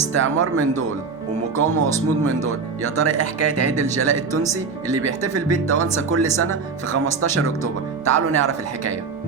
استعمار من دول ومقاومة وصمود من دول. يا ترى ايه حكاية عيد الجلاء التونسي اللي بيحتفل بيه التوانسة كل سنة في 15 أكتوبر؟ تعالوا نعرف الحكاية.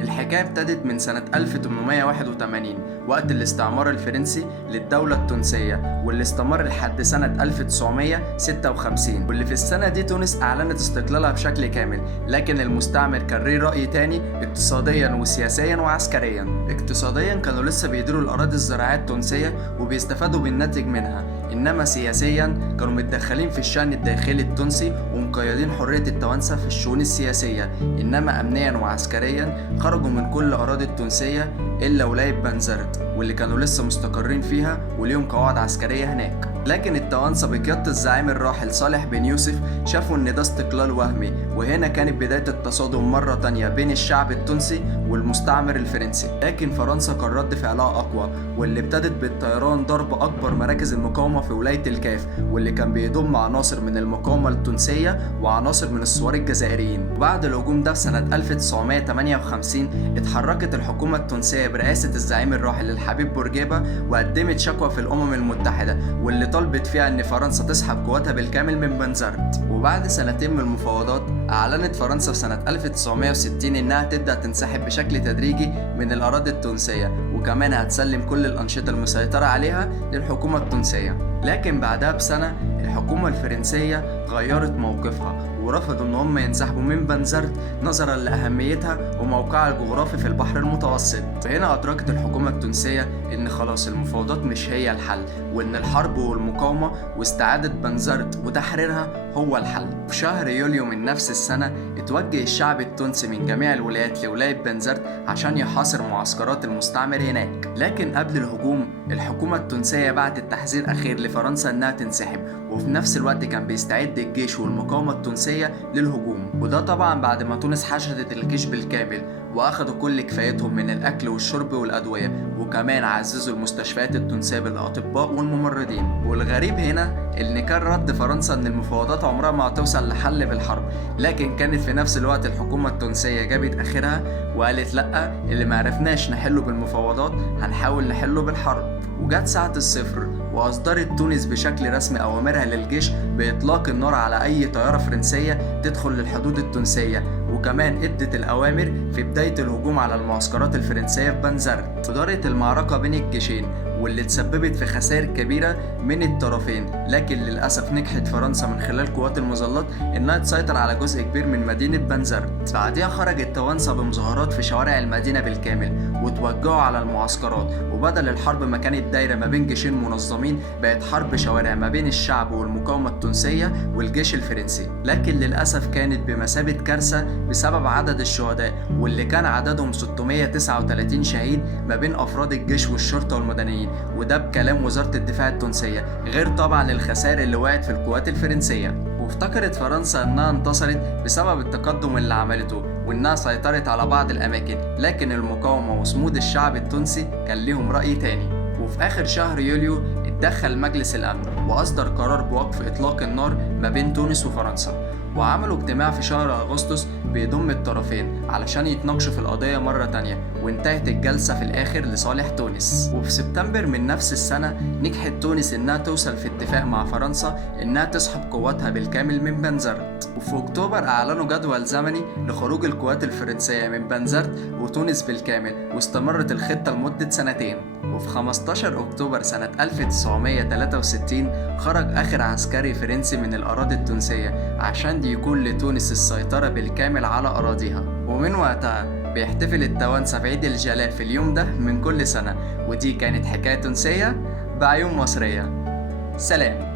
الحكاية ابتدت من سنة 1881 وقت الاستعمار الفرنسي للدولة التونسية، واللي استمر لحد سنة 1956، واللي في السنة دي تونس أعلنت استقلالها بشكل كامل. لكن المستعمر كان ليه رأي تاني اقتصاديا وسياسيا وعسكريا. اقتصاديا كانوا لسه بيديروا الأراضي الزراعية التونسية وبيستفادوا بالناتج منها، إنما سياسيا كانوا متدخلين في الشأن الداخلي التونسي ومقيدين حرية التوانسة في الشؤون السياسية. إنما أمنيا وعسكريا خرجوا من كل الأراضي التونسية إلا ولاية بنزرت، واللي كانوا لسه مستقرين فيها وليهم قواعد عسكرية هناك. لكن التوانسة بقيادة الزعيم الراحل صالح بن يوسف شافوا إن ده استقلال وهمي، وهنا كانت بداية التصادم مرة تانية بين الشعب التونسي والمستعمر الفرنسي. لكن فرنسا كان رد فعلها أقوى، واللي ابتدت بالطيران ضرب أكبر مراكز المقاومة في ولاية الكاف، واللي كان بيضم عناصر من المقاومة التونسية وعناصر من الثوار الجزائريين. وبعد الهجوم ده في سنة 1958 اتحركت الحكومة التونسية برئاسة الزعيم الراحل الحبيب بورقيبة وقدمت شكوى في الأمم المتحدة، واللي طلبت فيها ان فرنسا تسحب قواتها بالكامل من بنزرت. وبعد سنتين من المفاوضات اعلنت فرنسا في سنة 1960 انها تبدأ تنسحب بشكل تدريجي من الاراضي التونسية، وكمان هتسلم كل الانشطة المسيطرة عليها للحكومة التونسية. لكن بعدها بسنة الحكومة الفرنسية غيرت موقفها ورفضوا ان هم ينسحبوا من بنزرت نظرا لاهميتها وموقعها الجغرافي في البحر المتوسط. وهنا ادركت الحكومة التونسية ان خلاص المفاوضات مش هي الحل، وان الحرب والمقاومة واستعادة بنزرت وتحريرها هو الحل. في شهر يوليو من نفس السنة اتوجه الشعب التونسي من جميع الولايات لولاية بنزرت عشان يحاصر معسكرات المستعمر هناك. لكن قبل الهجوم الحكومة التونسية بعتت تحذير اخير لفرنسا انها تنسحب، وفي نفس الوقت كان بيستعد الجيش والمقاومة التونسية للهجوم. وده طبعا بعد ما تونس حشدت الجيش بالكامل واخدوا كل كفايتهم من الاكل والشرب والادوية، وكمان عززوا المستشفيات التونسية بالاطباء والممرضين. والغريب هنا ان كان رد فرنسا ان المفاوضات عمرها ما هتوصل لحل بالحرب، لكن كانت في نفس الوقت الحكومة التونسية جابت اخرها وقالت لا، اللي معرفناش نحله بالمفاوضات هنحاول نحله بالحرب. وجت ساعة الصفر وأصدرت تونس بشكل رسمي أوامرها للجيش بإطلاق النار على أي طيارة فرنسية تدخل للحدود التونسية، وكمان ادت الأوامر في بداية الهجوم على المعسكرات الفرنسية في بنزرت. ودارت المعركة بين الجيشين واللي تسببت في خسائر كبيرة من الطرفين، لكن للأسف نجحت فرنسا من خلال قوات المظلات إنها تسيطر على جزء كبير من مدينة بنزرت. بعدها خرج التوانسة بمظاهرات في شوارع المدينة بالكامل وتوجهوا على المعسكرات، وبدل الحرب ما كانت دايرة ما بين جيشين منظمين بقت حرب شوارع ما بين الشعب والمقاومة التونسية والجيش الفرنسي. لكن للأسف كانت بمثابة كارثة بسبب عدد الشهداء، واللي كان عددهم 639 شهيد ما بين أفراد الجيش والشرطة والمدنيين، وده بكلام وزارة الدفاع التونسية، غير طبعا الخسائر اللي وقعت في القوات الفرنسية. وافتكرت فرنسا انها انتصرت بسبب التقدم اللي عملته وانها سيطرت على بعض الاماكن، لكن المقاومة وصمود الشعب التونسي كان ليهم رأي تاني. وفي اخر شهر يوليو اتدخل مجلس الامن واصدر قرار بوقف اطلاق النار ما بين تونس وفرنسا، وعملوا اجتماع في شهر أغسطس بيضم الطرفين علشان يتناقشوا في القضية مرة تانية، وانتهت الجلسة في الآخر لصالح تونس. وفي سبتمبر من نفس السنة نجحت تونس إنها توصل في اتفاق مع فرنسا إنها تسحب قواتها بالكامل من بنزرت. وفي أكتوبر أعلنوا جدول زمني لخروج القوات الفرنسية من بنزرت وتونس بالكامل، واستمرت الخطة لمدة سنتين. وفي 15 أكتوبر سنة 1963 خرج آخر عسكري فرنسي من الأراضي التونسية عشان يكون لتونس السيطرة بالكامل على أراضيها. ومن وقتها بيحتفل التوانسة بعيد الجلاء في اليوم ده من كل سنة. ودي كانت حكاية تونسية بعيون مصرية. سلام.